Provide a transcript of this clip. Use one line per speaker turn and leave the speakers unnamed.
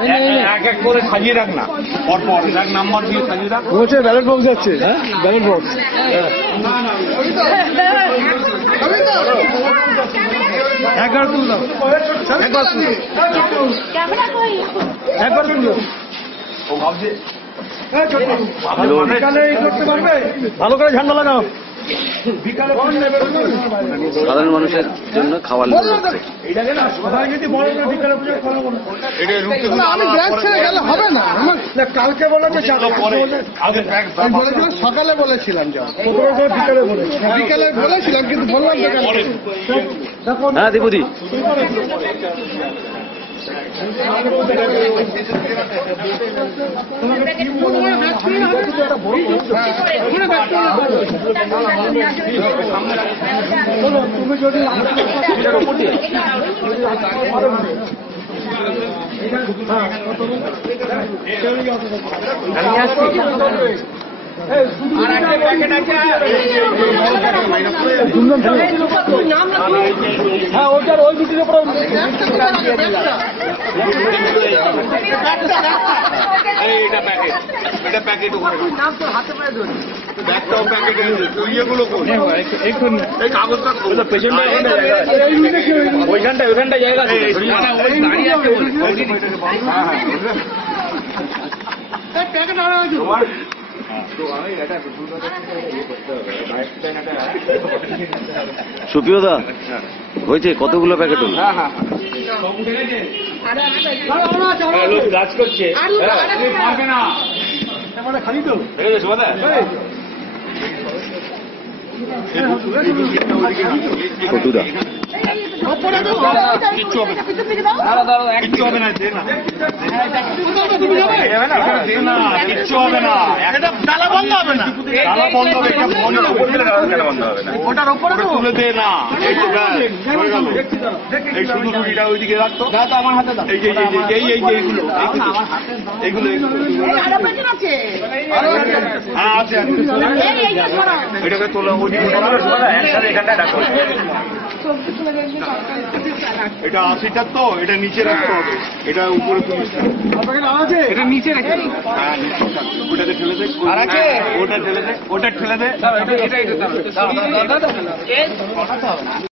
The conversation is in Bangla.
এক এক করে সাজিয়ে রাখ না। পর পর এক নাম্বার দিয়ে সাজিয়ে রাখ।
বলছে ব্যালট বক্স যাচ্ছে হ্যাঁ? ব্যালট বক্স একবার তুললাম একবার তুলো। একবার তুলো
ও ভাবছে
বিকালে এই করতে পারবে? ভালো করে ঝান্ডা লাগাও।
সাধারণ মানুষের জন্য খাওয়ার লোক
আমি ছেড়ে গেলে হবে না। আমার
কালকে
সকালে বলেছিলাম যা।
বিকালে
বলেছিলাম কিন্তু বললাম?
হ্যাঁ দীপুদি।
হ্যাঁ ওইটার ওই দুটির উপরে
এটা প্যাকেট এটা প্যাকেট ব্যাগটাও প্যাকেট তুই এগুলো এই কাগজটা ওইখানটা ওইখানটা জায়গা আছে। ওই দাঁড়িয়ে আছে হ্যাঁ হ্যাঁ। তোমার
সুপ্রিয়দা হয়েছে কতগুলো প্যাকেট হলো?
হ্যাঁ। হ্যাঁ হ্যাঁ। লোক কাজ করছে হ্যাঁ,
খালি তো
কিচ্ছু হবে না। কিচ্ছু হবে না দে না এই হবে না দে না কিচ্ছু হবে না এটা ডালা বন্ধ হবে না বন্ধ হবে এটা বন্ধ উপর দিলে ডালা কেন বন্ধ হবে না? ওটার উপরে তুলে দে না। এই তো ব্যাস গেল। এই শুধু রুটিটা ওইদিকে রাখতো? দাদা আমার হাতে দাও। এই যে এই এই এই যে এইগুলো। এইগুলো এইগুলো
আরও পেছন আছে।
হ্যাঁ আছে আছে।
এই এই যে ধরো।
এটাকে তোলা ওইদিকে এখানটা রাখো। এটা আশিটার তো এটা নিচে রাখতে হবে। এটা উপরে না এটা নিচে রেখে হ্যাঁ ওটাকে ঠেলে দে। আর আছে? ওটা ঠেলে ওটা ঠেলে দে। এটা এটা